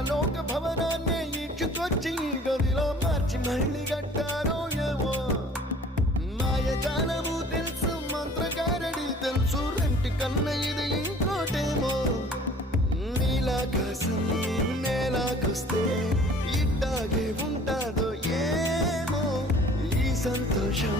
పరలోక భవనాన్ని ఈడ్చుకొచ్చి గదిలో మార్చి మళ్ళీ కట్టారో ఏమో. మాయజాలము తెలుసు, మంత్రకారడి తెలుసు, రెంటి కన్న ఇది ఇంకోటేమో. నీలాకాశం నేలాకొస్తే ఇట్టాగే ఉంటాదో ఏమో. ఈ సంతోషం